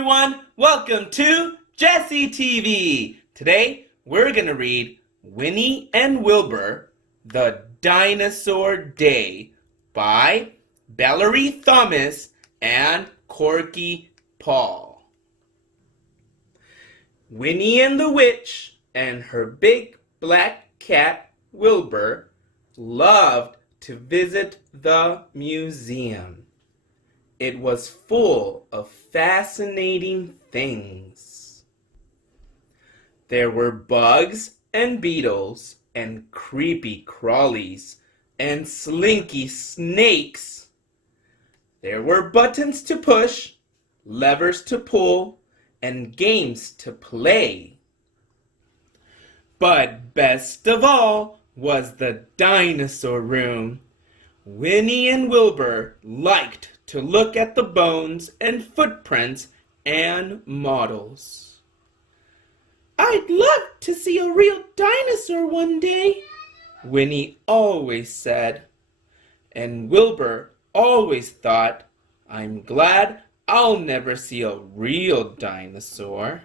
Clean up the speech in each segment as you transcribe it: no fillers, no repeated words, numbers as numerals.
everyone, welcome to Jesse TV. Today we're going to read Winnie and Wilbur, The Dinosaur Day by Valerie Thomas and Corky Paul. Winnie and the Witch and her big black cat Wilbur loved to visit the museum. It was full of fascinating things. There were bugs and beetles and creepy crawlies and slinky snakes. There were buttons to push, levers to pull, and games to play. But best of all was the dinosaur room. Winnie and Wilbur liked to look at the bones and footprints and models. "I'd love to see a real dinosaur one day," Winnie always said. And Wilbur always thought, "I'm glad I'll never see a real dinosaur."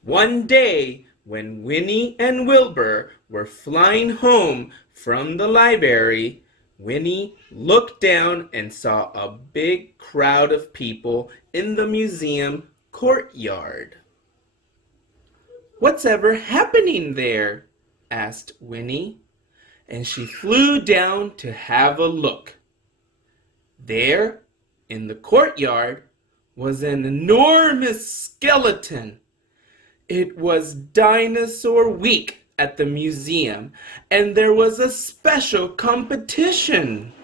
One day, when Winnie and Wilbur were flying home from the library, Winnie looked down and saw a big crowd of people in the museum courtyard. "What's ever happening there?" asked Winnie, and she flew down to have a look. There, in the courtyard, was an enormous skeleton. It was Dinosaur Week at the museum, and there was a special competition.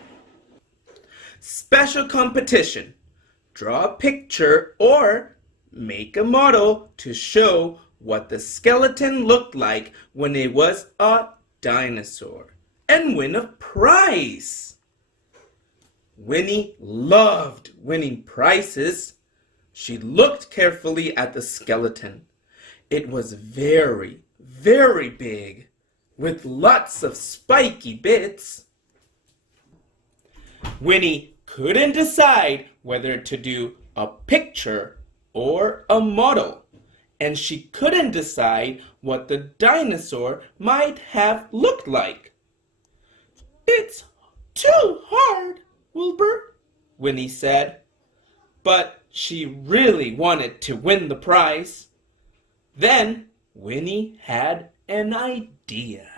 Special competition. Draw a picture or make a model to show what the skeleton looked like when it was a dinosaur, and win a prize. Winnie loved winning prizes. She looked carefully at the skeleton. It was very big, with lots of spiky bits. Winnie couldn't decide whether to do a picture or a model, and she couldn't decide what the dinosaur might have looked like. "It's too hard, Wilbur," Winnie said, but she really wanted to win the prize. Then Winnie had an idea.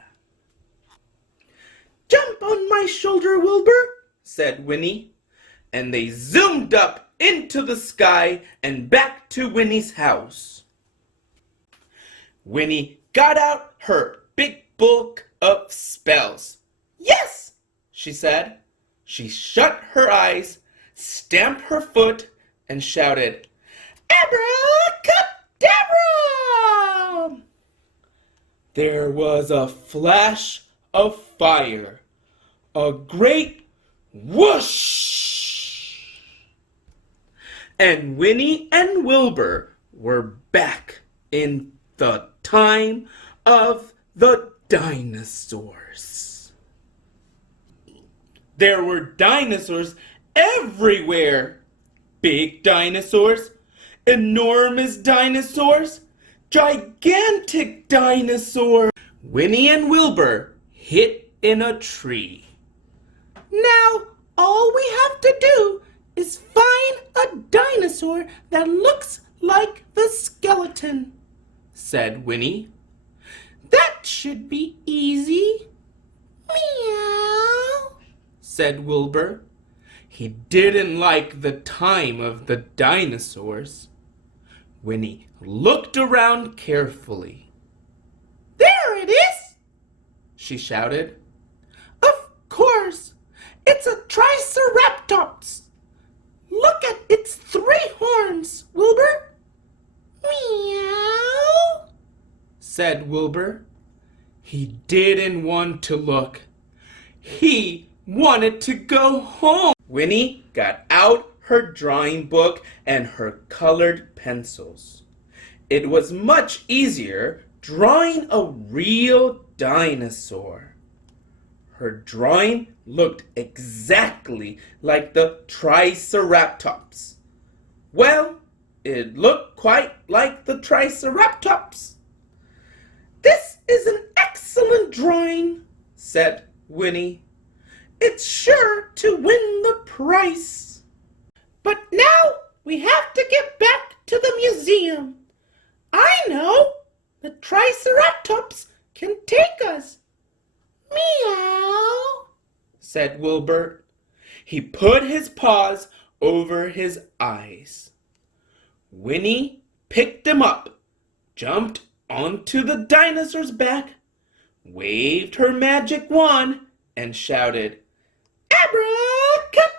"Jump on my shoulder, Wilbur," said Winnie, and they zoomed up into the sky and back to Winnie's house. Winnie got out her big book of spells. "Yes," she said. She shut her eyes, stamped her foot, and shouted, "Abracadabra!" There was a flash of fire, a great whoosh, and Winnie and Wilbur were back in the time of the dinosaurs. There were dinosaurs everywhere. Big dinosaurs, enormous dinosaurs, gigantic dinosaurs. Winnie and Wilbur hid in a tree. "Now all we have to do is find a dinosaur that looks like the skeleton," said Winnie. "That should be easy." "Meow," said Wilbur. He didn't like the time of the dinosaurs. Winnie looked around carefully. "There it is!" she shouted. "Of course! It's a triceratops! Look at its 3 horns, Wilbur!" "Meow," said Wilbur. He didn't want to look. He wanted to go home. Winnie got out her drawing book and her colored pencils. It was much easier drawing a real dinosaur. Her drawing looked exactly like the Triceratops. Well, it looked quite like the Triceratops. This is an excellent drawing, said Winnie. It's sure to win the prize. But now we have to get back to the museum. I know. The Triceratops can take us. Meow, said Wilbur. He put his paws over his eyes. Winnie picked him up, jumped onto the dinosaur's back, waved her magic wand, and shouted, "Abracadabra!"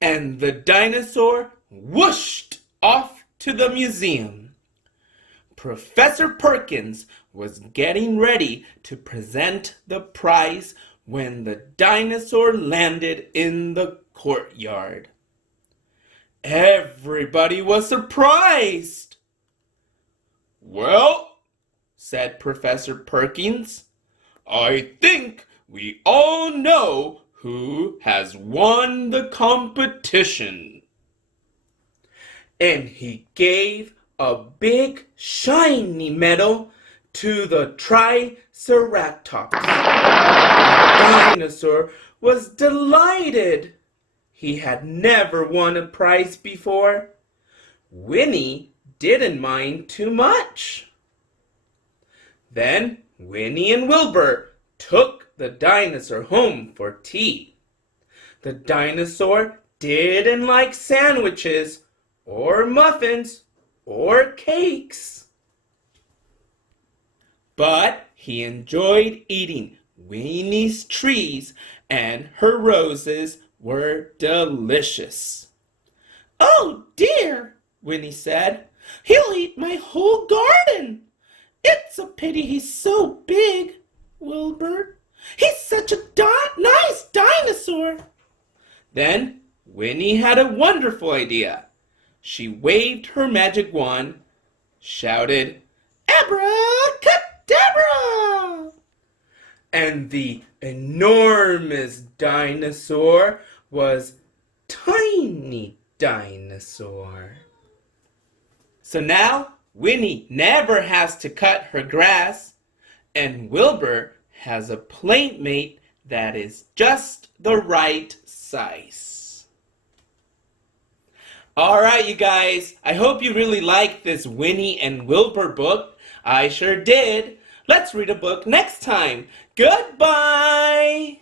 And the dinosaur whooshed off to the museum. Professor Perkins was getting ready to present the prize when the dinosaur landed in the courtyard. Everybody was surprised. "Well," said Professor Perkins, "I think we all know who has won the competition." And he gave a big shiny medal to the Triceratops. The dinosaur was delighted. He had never won a prize before. Winnie didn't mind too much. Then Winnie and Wilbur took the dinosaur home for tea. The dinosaur didn't like sandwiches or muffins or cakes, but he enjoyed eating Winnie's trees, and her roses were delicious. "Oh dear," Winnie said, "he'll eat my whole garden. It's a pity he's so big, Wilbur. He's such a nice dinosaur." Then Winnie had a wonderful idea. She waved her magic wand, shouted, "Abracadabra!" And the enormous dinosaur was Tiny Dinosaur. So now Winnie never has to cut her grass, and Wilbur has a playmate that is just the right size. Alright, you guys, I hope you really liked this Winnie and Wilbur book. I sure did. Let's read a book next time. Goodbye!